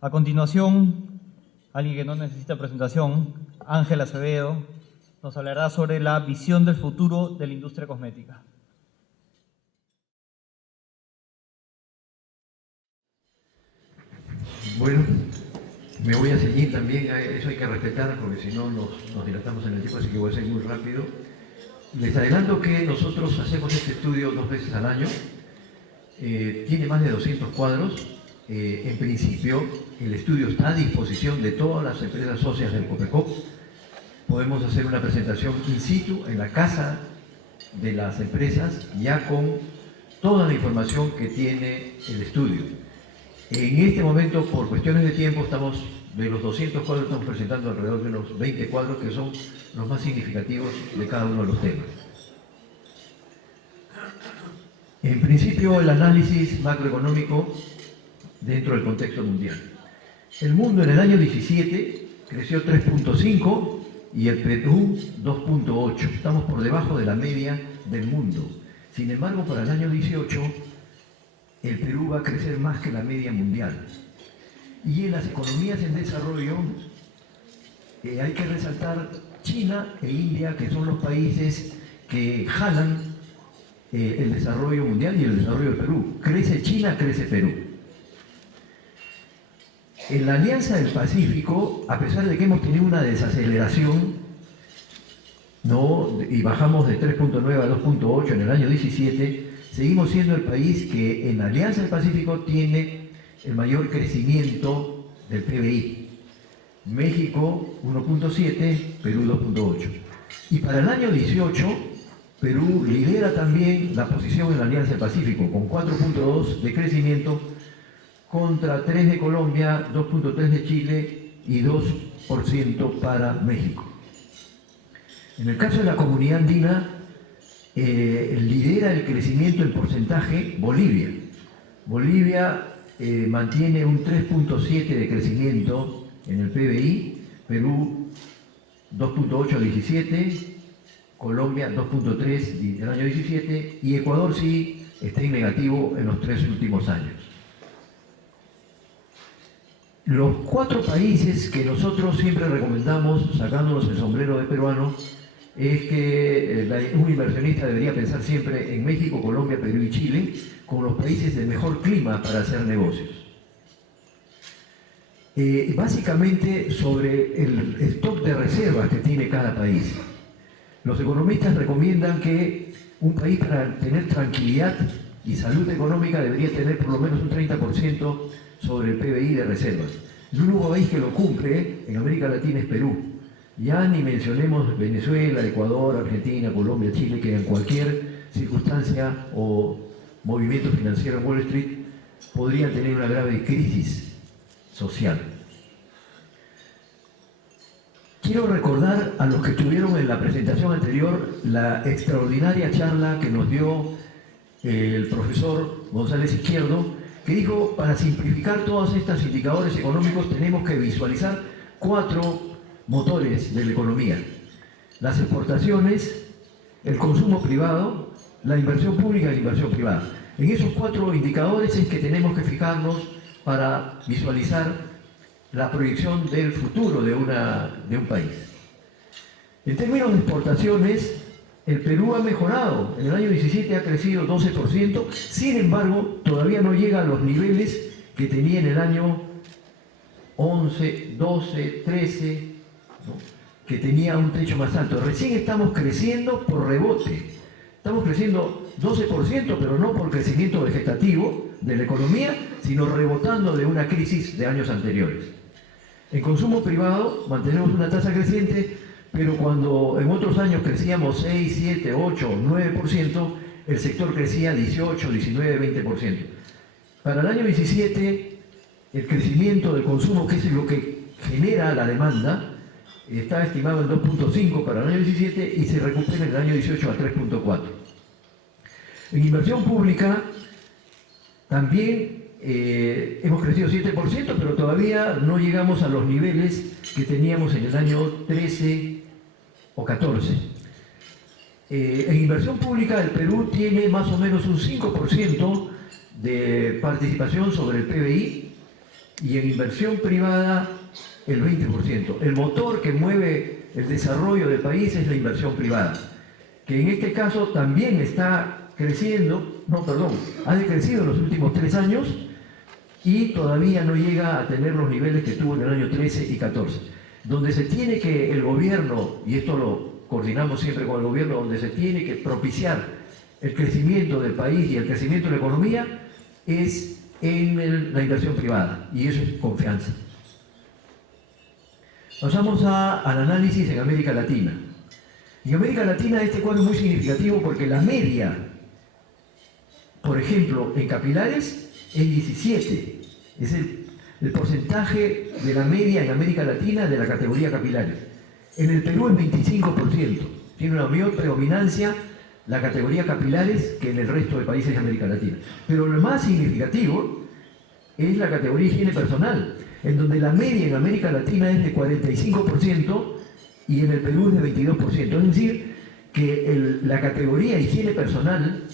A continuación, alguien que no necesita presentación, Ángel Acevedo, nos hablará sobre la visión del futuro de la industria cosmética. Bueno, me voy a ceñir también, eso hay que respetar porque si no nos dilatamos en el tiempo, así que voy a ser muy rápido. Les adelanto que nosotros hacemos este estudio 2 veces al año, tiene más de 200 cuadros. En principio, el estudio está a disposición de todas las empresas socias del COPECOP. Podemos hacer una presentación in situ en la casa de las empresas, ya con toda la información que tiene el estudio. En este momento, por cuestiones de tiempo, de los 200 cuadros, estamos presentando alrededor de unos 20 cuadros que son los más significativos de cada uno de los temas. En principio, el análisis macroeconómico dentro del contexto mundial. El mundo en el año 17 creció 3.5 y el Perú 2.8. Estamos por debajo de la media del mundo. Sin embargo, para el año 18, el Perú va a crecer más que la media mundial. Y en las economías en desarrollo hay que resaltar China e India, que son los países que jalan el desarrollo mundial y el desarrollo del Perú. Crece China, crece Perú. En la Alianza del Pacífico, a pesar de que hemos tenido una desaceleración, y bajamos de 3.9 a 2.8 en el año 17, seguimos siendo el país que en la Alianza del Pacífico tiene el mayor crecimiento del PBI. México 1.7, Perú 2.8. Y para el año 18, Perú lidera también la posición en la Alianza del Pacífico, con 4.2 de crecimiento contra 3 de Colombia, 2.3 de Chile y 2% para México. En el caso de la Comunidad Andina, lidera el crecimiento en porcentaje Bolivia. Bolivia mantiene un 3.7 de crecimiento en el PBI, Perú 2.8 a 17, Colombia 2.3 en el año 17 y Ecuador sí está en negativo en los 3 últimos años. Los 4 países que nosotros siempre recomendamos, sacándonos el sombrero de peruano, es que un inversionista debería pensar siempre en México, Colombia, Perú y Chile como los países de mejor clima para hacer negocios. Básicamente sobre el stock de reservas que tiene cada país. Los economistas recomiendan que un país, para tener tranquilidad y salud económica, debería tener por lo menos un 30% sobre el PBI de reservas. El único país que lo cumple en América Latina es Perú. Ya ni mencionemos Venezuela, Ecuador, Argentina, Colombia, Chile, que en cualquier circunstancia o movimiento financiero en Wall Street podrían tener una grave crisis social. Quiero recordar a los que estuvieron en la presentación anterior la extraordinaria charla que nos dio el profesor González Izquierdo, que dijo: para simplificar todos estos indicadores económicos tenemos que visualizar 4 motores de la economía: las exportaciones, el consumo privado, la inversión pública y la inversión privada. En esos 4 indicadores es que tenemos que fijarnos para visualizar la proyección del futuro de un país. En términos de exportaciones, el Perú ha mejorado. En el año 17 ha crecido 12%, sin embargo, todavía no llega a los niveles que tenía en el año 11, 12, 13, ¿no?, que tenía un techo más alto. Recién estamos creciendo por rebote. Estamos creciendo 12%, pero no por crecimiento vegetativo de la economía, sino rebotando de una crisis de años anteriores. En consumo privado mantenemos una tasa creciente, pero cuando en otros años crecíamos 6, 7, 8, 9%, el sector crecía 18, 19, 20%. Para el año 17, el crecimiento del consumo, que es lo que genera la demanda, está estimado en 2.5 para el año 17 y se recupera en el año 18 a 3.4. En inversión pública también hemos crecido 7%, pero todavía no llegamos a los niveles que teníamos en el año 13 o 14. En inversión pública el Perú tiene más o menos un 5% de participación sobre el PBI y en inversión privada el 20%. El motor que mueve el desarrollo del país es la inversión privada, que en este caso también está creciendo, ha decrecido en los últimos 3 años y todavía no llega a tener los niveles que tuvo en el año 13 y 14. Donde se tiene que el gobierno, y esto lo coordinamos siempre con el gobierno, donde se tiene que propiciar el crecimiento del país y el crecimiento de la economía, es en la inversión privada, y eso es confianza. Pasamos al análisis en América Latina. En América Latina este cuadro es muy significativo porque la media, por ejemplo, en capilares es 17, es el porcentaje de la media en América Latina de la categoría capilares. En el Perú es 25%, tiene una mayor predominancia la categoría capilares que en el resto de países de América Latina. Pero lo más significativo es la categoría higiene personal, en donde la media en América Latina es de 45% y en el Perú es de 22%. Es decir, que la categoría higiene personal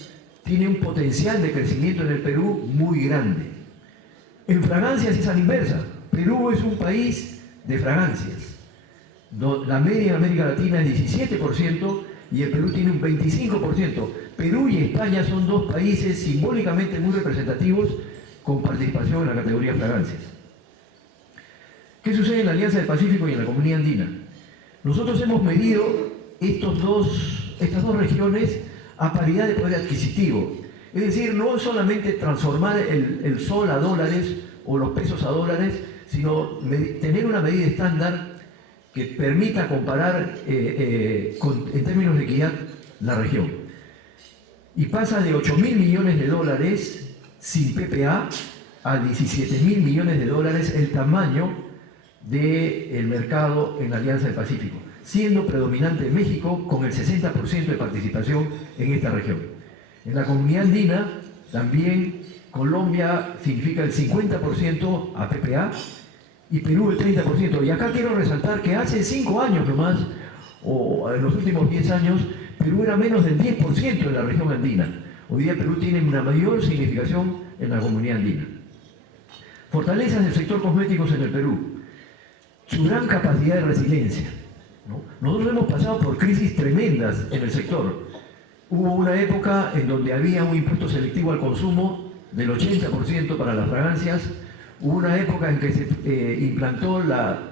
tiene un potencial de crecimiento en el Perú muy grande. En fragancias es a la inversa. Perú es un país de fragancias. La media en América Latina es 17% y el Perú tiene un 25%. Perú y España son 2 países simbólicamente muy representativos con participación en la categoría fragancias. ¿Qué sucede en la Alianza del Pacífico y en la Comunidad Andina? Nosotros hemos medido estas dos regiones a paridad de poder adquisitivo. Es decir, no solamente transformar el sol a dólares o los pesos a dólares, sino tener una medida estándar que permita comparar en términos de equidad la región. Y pasa de 8.000 millones de dólares sin PPA a 17.000 millones de dólares el tamaño del mercado en la Alianza del Pacífico, siendo predominante México con el 60% de participación en esta región. En la Comunidad Andina también Colombia significa el 50% a PPA y Perú el 30%. Y acá quiero resaltar que hace 5 años nomás, o en los últimos 10 años, Perú era menos del 10% de la región andina. Hoy día Perú tiene una mayor significación en la Comunidad Andina. Fortalezas del sector cosméticos en el Perú. Su gran capacidad de resiliencia, ¿no? Nosotros hemos pasado por crisis tremendas en el sector. Hubo una época en donde había un impuesto selectivo al consumo del 80% para las fragancias. Hubo una época en que se implantó la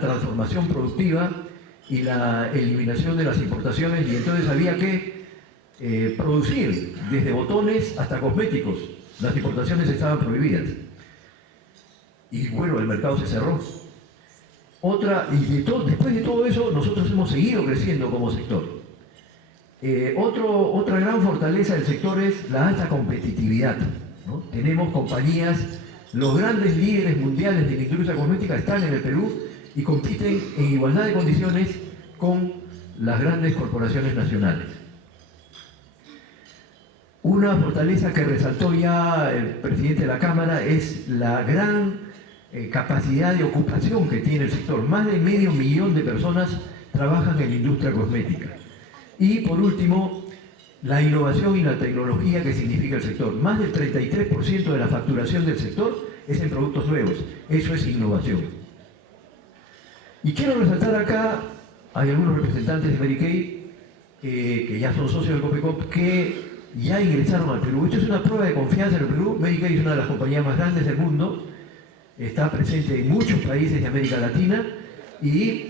transformación productiva y la eliminación de las importaciones, y entonces había que producir desde botones hasta cosméticos. Las importaciones estaban prohibidas. Y bueno, el mercado se cerró. Después de todo eso, nosotros hemos seguido creciendo como sector. Otra gran fortaleza del sector es la alta competitividad, ¿no? Tenemos compañías, los grandes líderes mundiales de la industria cosmética están en el Perú y compiten en igualdad de condiciones con las grandes corporaciones nacionales. Una fortaleza que resaltó ya el presidente de la Cámara es la gran capacidad de ocupación que tiene el sector. Más de 500.000 de personas trabajan en la industria cosmética. Y por último, la innovación y la tecnología que significa el sector. Más del 33% de la facturación del sector es en productos nuevos. Eso es innovación. Y quiero resaltar acá, hay algunos representantes de Mary Kay que ya son socios del COPECOP que ya ingresaron al Perú. Esto es una prueba de confianza en el Perú. Mary Kay es una de las compañías más grandes del mundo. Está presente en muchos países de América Latina y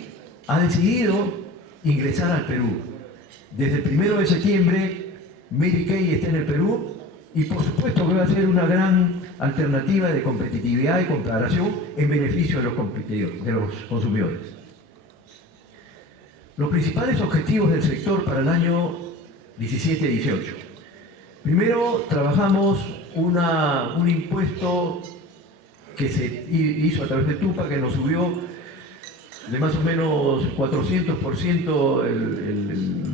ha decidido ingresar al Perú. Desde el 1 de septiembre, Mary Kay está en el Perú y por supuesto que va a ser una gran alternativa de competitividad y comparación en beneficio de los consumidores. Los principales objetivos del sector para el año 17-18. Primero, trabajamos un impuesto que se hizo a través de TUPA, que nos subió de más o menos 400%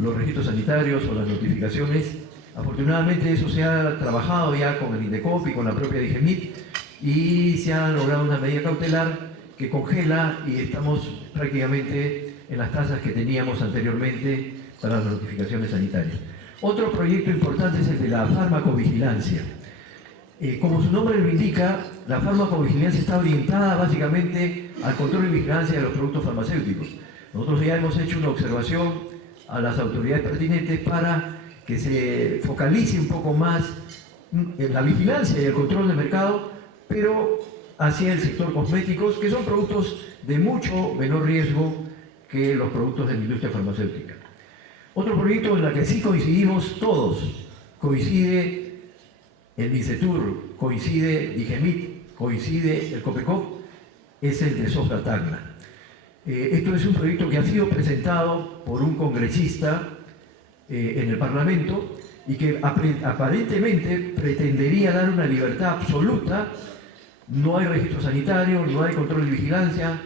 los registros sanitarios o las notificaciones. Afortunadamente eso se ha trabajado ya con el INDECOP y con la propia DIGEMIT y se ha logrado una medida cautelar que congela y estamos prácticamente en las tasas que teníamos anteriormente para las notificaciones sanitarias. Otro proyecto importante es el de la farmacovigilancia. Como su nombre lo indica, la farmacovigilancia está orientada básicamente al control y vigilancia de los productos farmacéuticos. Nosotros ya hemos hecho una observación a las autoridades pertinentes para que se focalice un poco más en la vigilancia y el control del mercado, pero hacia el sector cosméticos, que son productos de mucho menor riesgo que los productos de la industria farmacéutica. Otro proyecto en el que sí coincidimos todos, coincide el MINCETUR, coincide DIGEMIT, coincide el COPECOP, es el de Sofla Tacna. Esto es un proyecto que ha sido presentado por un congresista en el Parlamento y que aparentemente pretendería dar una libertad absoluta. No hay registro sanitario, no hay control y vigilancia,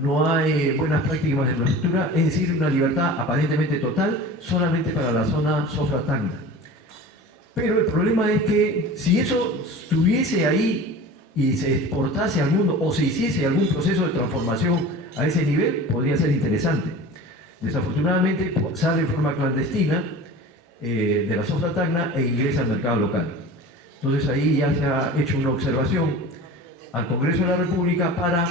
no hay buenas prácticas de infraestructura, es decir, una libertad aparentemente total solamente para la zona Sofla Tacna. Pero el problema es que si eso estuviese ahí y se exportase al mundo o se hiciese algún proceso de transformación a ese nivel, podría ser interesante. Desafortunadamente sale en forma clandestina de la Sofla Tacna e ingresa al mercado local. Entonces ahí ya se ha hecho una observación al Congreso de la República para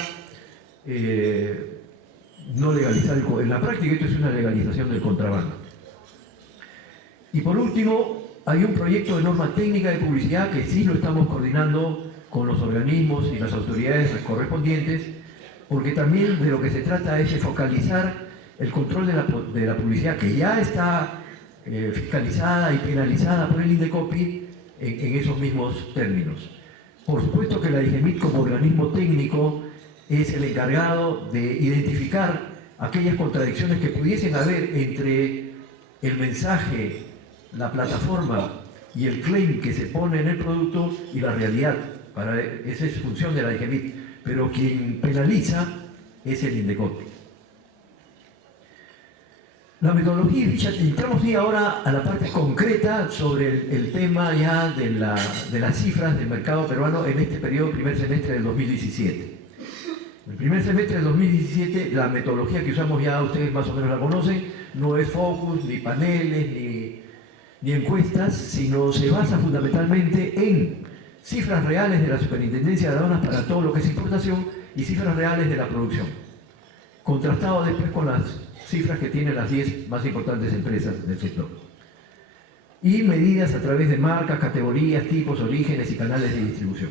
no legalizar en la práctica. Esto es una legalización del contrabando. Y por último, hay un proyecto de norma técnica de publicidad que sí lo estamos coordinando con los organismos y las autoridades correspondientes, porque también de lo que se trata es de focalizar el control de la publicidad, que ya está fiscalizada y penalizada por el INDECOPI en esos mismos términos. Por supuesto que la DIGEMIT como organismo técnico es el encargado de identificar aquellas contradicciones que pudiesen haber entre el mensaje, la plataforma y el claim que se pone en el producto y la realidad. Esa es función de la DIGEMIT, pero quien penaliza es el INDECOPI. La metodología y ficha, entramos ahora a la parte concreta sobre el tema ya de las cifras del mercado peruano en este periodo, primer semestre del 2017. El primer semestre del 2017, la metodología que usamos ya ustedes más o menos la conocen, no es focus, ni paneles, ni encuestas, sino se basa fundamentalmente en cifras reales de la Superintendencia de Aduanas para todo lo que es importación y cifras reales de la producción, contrastado después con las cifras que tienen las 10 más importantes empresas del sector. Y medidas a través de marcas, categorías, tipos, orígenes y canales de distribución.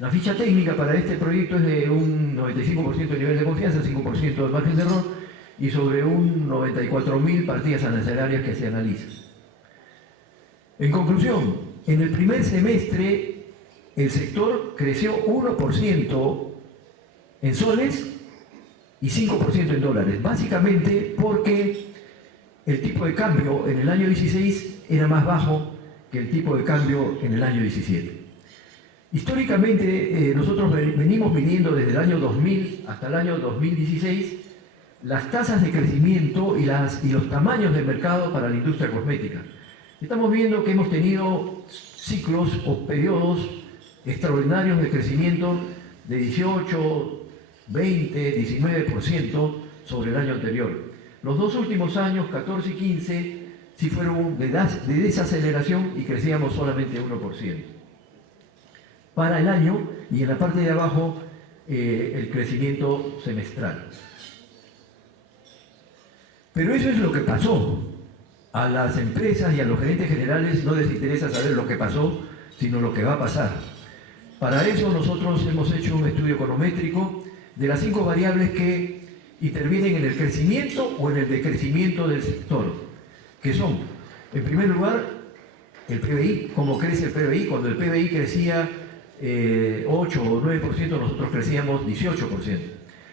La ficha técnica para este proyecto es de un 95% de nivel de confianza, 5% de margen de error y sobre un 94.000 partidas arancelarias que se analizan. En conclusión, en el primer semestre el sector creció 1% en soles y 5% en dólares, básicamente porque el tipo de cambio en el año 16 era más bajo que el tipo de cambio en el año 17. Históricamente nosotros venimos midiendo desde el año 2000 hasta el año 2016 las tasas de crecimiento y los tamaños del mercado para la industria cosmética. Estamos viendo que hemos tenido ciclos o periodos extraordinarios de crecimiento de 18, 20, 19% sobre el año anterior. Los dos últimos años, 14 y 15, sí fueron de desaceleración y crecíamos solamente 1%. Para el año, y en la parte de abajo, el crecimiento semestral. Pero eso es lo que pasó. A las empresas y a los gerentes generales no les interesa saber lo que pasó, sino lo que va a pasar. Para eso nosotros hemos hecho un estudio econométrico de las 5 variables que intervienen en el crecimiento o en el decrecimiento del sector, que son, en primer lugar, el PBI, cómo crece el PBI. Cuando el PBI crecía 8 o 9%, nosotros crecíamos 18%.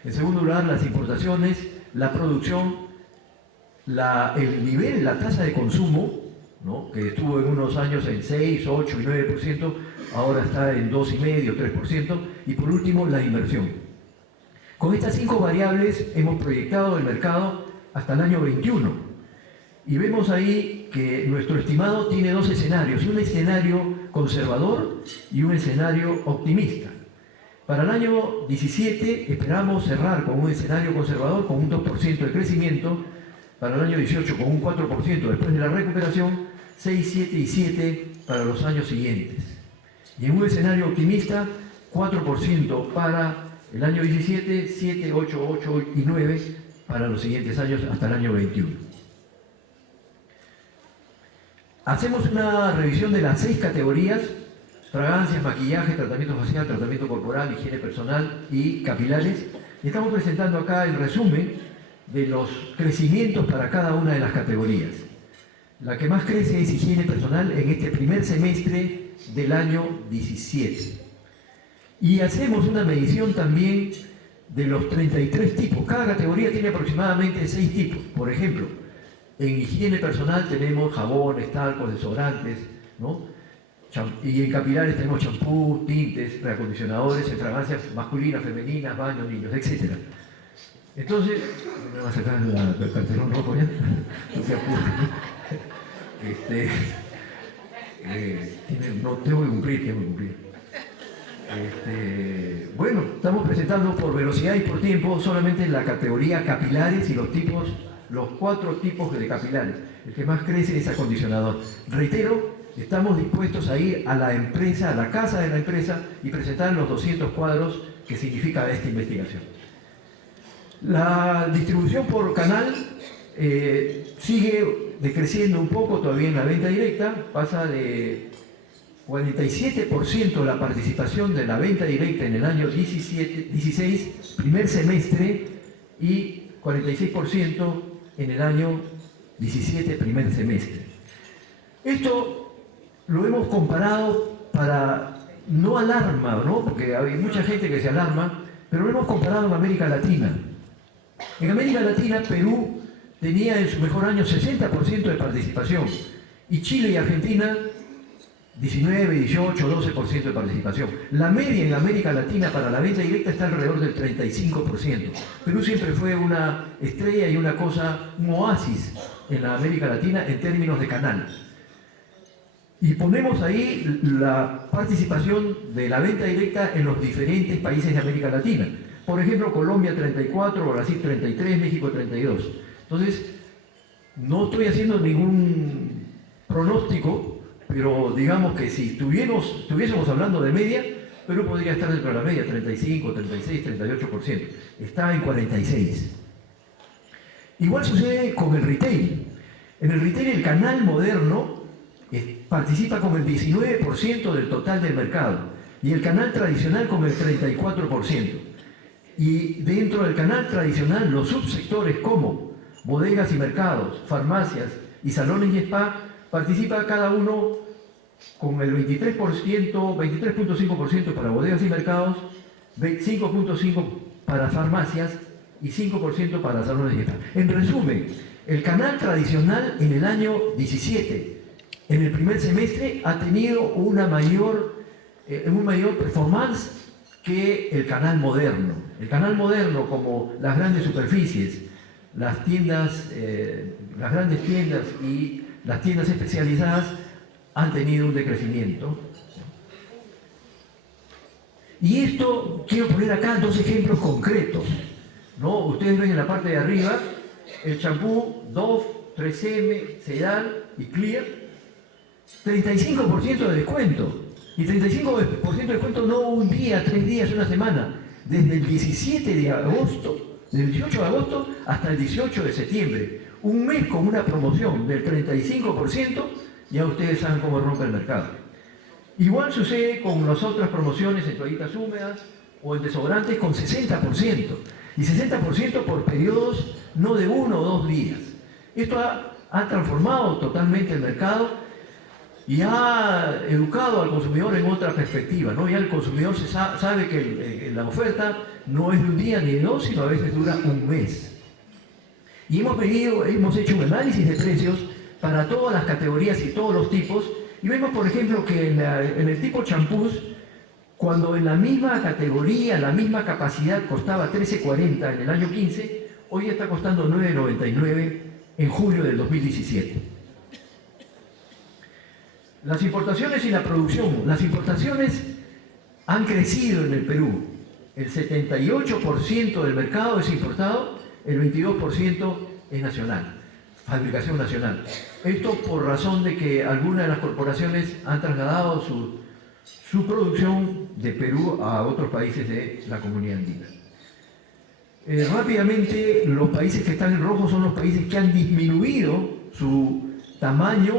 En segundo lugar, las importaciones, la producción, el nivel, la tasa de consumo, ¿no?, que estuvo en unos años en 6, 8 y 9%, ahora está en 2,5, 3%, y por último, la inversión. Con estas 5 variables hemos proyectado el mercado hasta el año 21, y vemos ahí que nuestro estimado tiene 2 escenarios, un escenario conservador y un escenario optimista. Para el año 17 esperamos cerrar con un escenario conservador con un 2% de crecimiento, para el año 18 con un 4% después de la recuperación, 6, 7 y 7 para los años siguientes. Y en un escenario optimista, 4% para el año 17, 7, 8, 8 y 9 para los siguientes años hasta el año 21. Hacemos una revisión de las 6 categorías: fragancias, maquillaje, tratamiento facial, tratamiento corporal, higiene personal y capilares. Y estamos presentando acá el resumen de los crecimientos para cada una de las categorías. La que más crece es higiene personal en este primer semestre del año 17. Y hacemos una medición también de los 33 tipos. Cada categoría tiene aproximadamente 6 tipos. Por ejemplo, en higiene personal tenemos jabones, talcos, desodorantes, ¿no? Y en capilares tenemos champú, tintes, reacondicionadores, en fragancias masculinas, femeninas, baños, niños, etc. Entonces, ¿me va a sacar el cartelón rojo ya? No se apure. No, tengo que cumplir. Bueno, estamos presentando por velocidad y por tiempo solamente la categoría capilares y los 4 tipos de capilares. El que más crece es acondicionador. Reitero, estamos dispuestos a ir a la empresa, a la casa de la empresa y presentar los 200 cuadros que significa esta investigación. La distribución por canal sigue decreciendo un poco todavía en la venta directa, pasa de 47% la participación de la venta directa en el año 16, primer semestre, y 46% en el año 17, primer semestre. Esto lo hemos comparado para, no alarma, ¿no? Porque hay mucha gente que se alarma, pero lo hemos comparado en América Latina. En América Latina, Perú tenía en su mejor año 60% de participación, y Chile y Argentina 19, 18, 12% de participación. La media en América Latina para la venta directa está alrededor del 35%. Perú siempre fue una estrella y una cosa, un oasis en la América Latina en términos de canal. Y ponemos ahí la participación de la venta directa en los diferentes países de América Latina. Por ejemplo, Colombia 34, Brasil 33, México 32. Entonces, no estoy haciendo ningún pronóstico, pero digamos que si estuviésemos hablando de media, Perú podría estar dentro de la media, 35, 36, 38%. Está en 46. Igual sucede con el retail. En el retail el canal moderno participa con el 19% del total del mercado y el canal tradicional con el 34%. Y dentro del canal tradicional los subsectores como bodegas y mercados, farmacias y salones y spa participa cada uno con el 23%, 23.5% para bodegas y mercados, 5.5% para farmacias y 5% para salones y spa. En resumen, el canal tradicional en el año 17, en el primer semestre, ha tenido un mayor performance que el canal moderno. El canal moderno, como las grandes superficies, las tiendas, las grandes tiendas y las tiendas especializadas, han tenido un decrecimiento. Y esto, quiero poner acá 2 ejemplos concretos, ¿no? Ustedes ven en la parte de arriba el champú Dove, 3M, Sedal y Clear, 35% de descuento. Y 35% de descuento no un día, 3 días, una semana. Desde el 17 de agosto, del 18 de agosto hasta el 18 de septiembre. Un mes con una promoción del 35%, ya ustedes saben cómo rompe el mercado. Igual sucede con las otras promociones en toallitas húmedas o en desodorantes con 60%. Y 60% por periodos no de 1 o 2 días. Esto ha transformado totalmente el mercado y ha educado al consumidor en otra perspectiva, ¿no? Ya el consumidor sabe que la oferta no es de un día ni de 2, sino a veces dura un mes. Y hemos hecho un análisis de precios para todas las categorías y todos los tipos, y vemos, por ejemplo, que en el tipo champús, cuando en la misma categoría, la misma capacidad costaba 13.40 en el año 15, hoy está costando 9.99 en julio del 2017. Las importaciones y la producción. Las importaciones han crecido en el Perú. El 78% del mercado es importado, el 22% es nacional, fabricación nacional. Esto por razón de que algunas de las corporaciones han trasladado su producción de Perú a otros países de la comunidad andina. Rápidamente, los países que están en rojo son los países que han disminuido su tamaño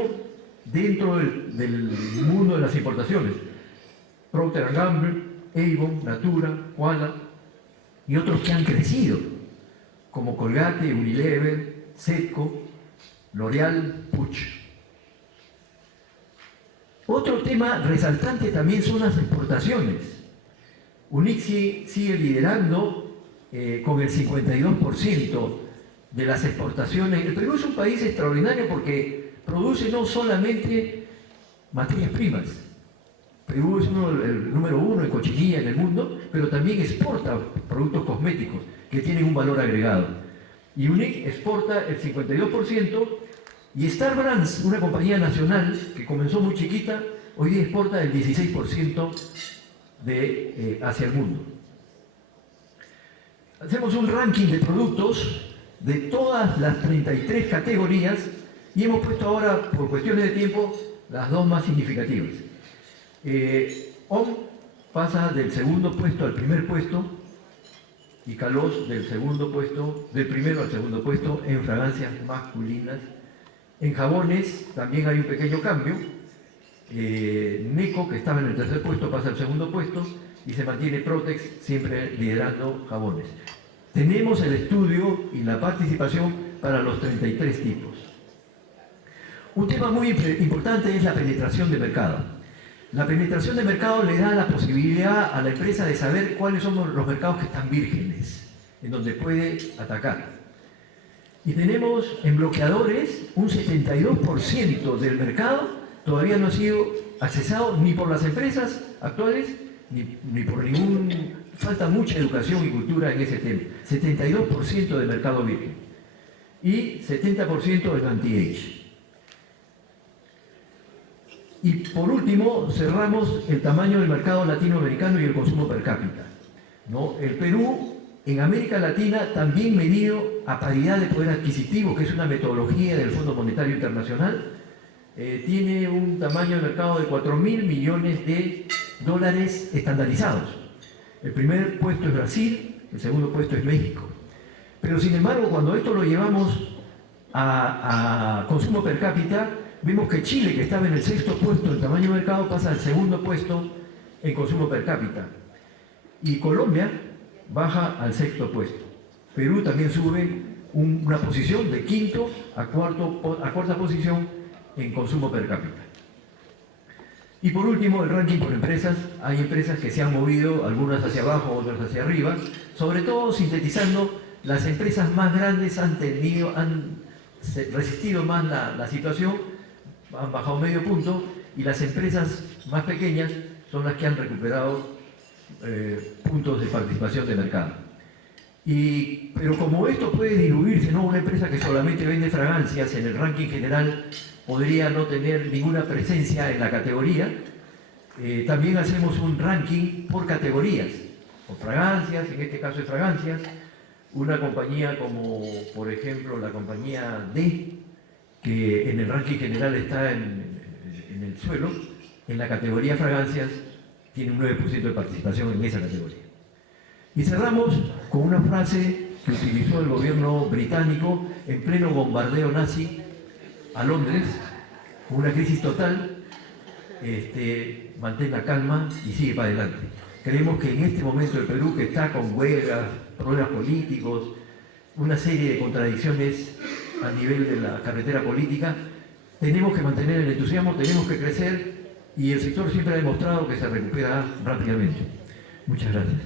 dentro del mundo de las importaciones. Procter & Gamble, Avon, Natura, Koala y otros que han crecido, como Colgate, Unilever, Setco, L'Oréal, Puig. Otro tema resaltante también son las exportaciones. UNICSI sigue liderando con el 52% de las exportaciones. El Perú es un país extraordinario porque produce no solamente materias primas. Perú es el número 1 en cochinilla en el mundo, pero también exporta productos cosméticos que tienen un valor agregado. Y UNIC exporta el 52% y Star Brands, una compañía nacional que comenzó muy chiquita, hoy día exporta el 16% hacia el mundo. Hacemos un ranking de productos de todas las 33 categorías y hemos puesto ahora, por cuestiones de tiempo, las dos más significativas. OM pasa del segundo puesto al primer puesto y Kalos del primero al segundo puesto en fragancias masculinas. En jabones también hay un pequeño cambio. Neco, que estaba en el tercer puesto, pasa al segundo puesto y se mantiene Protex siempre liderando jabones. Tenemos el estudio y la participación para los 33 tipos. Un tema muy importante es la penetración de mercado. La penetración de mercado le da la posibilidad a la empresa de saber cuáles son los mercados que están vírgenes, en donde puede atacar. Y tenemos en bloqueadores un 72% del mercado todavía no ha sido accesado ni por las empresas actuales ni por ningún... Falta mucha educación y cultura en ese tema. 72% de mercado virgen y 70% en anti-age. Y por último, cerramos el tamaño del mercado latinoamericano y el consumo per cápita, ¿no? El Perú, en América Latina, también medido a paridad de poder adquisitivo, que es una metodología del Fondo Monetario Internacional, tiene un tamaño de mercado de 4.000 millones de dólares estandarizados. El primer puesto es Brasil, el segundo puesto es México. Pero sin embargo, cuando esto lo llevamos a consumo per cápita, vemos que Chile, que estaba en el sexto puesto en tamaño de mercado, pasa al segundo puesto en consumo per cápita. Y Colombia baja al sexto puesto. Perú también sube una posición de quinto a cuarta posición en consumo per cápita. Y por último, el ranking por empresas. Hay empresas que se han movido, algunas hacia abajo, otras hacia arriba, sobre todo sintetizando, las empresas más grandes han resistido más la situación, han bajado medio punto, y las empresas más pequeñas son las que han recuperado puntos de participación de mercado. Pero como esto puede diluirse, ¿no? Una empresa que solamente vende fragancias en el ranking general podría no tener ninguna presencia en la categoría. También hacemos un ranking por categorías, por fragancias, en este caso de fragancias. Una compañía como, por ejemplo, la compañía D, que en el ranking general está en el suelo, en la categoría fragancias tiene un 9% de participación en esa categoría. Y cerramos con una frase que utilizó el gobierno británico en pleno bombardeo nazi a Londres, con una crisis total, mantén la calma y sigue para adelante. Creemos que en este momento el Perú, que está con huelgas, problemas políticos, una serie de contradicciones a nivel de la carretera política, tenemos que mantener el entusiasmo, tenemos que crecer y el sector siempre ha demostrado que se recupera rápidamente. Muchas gracias.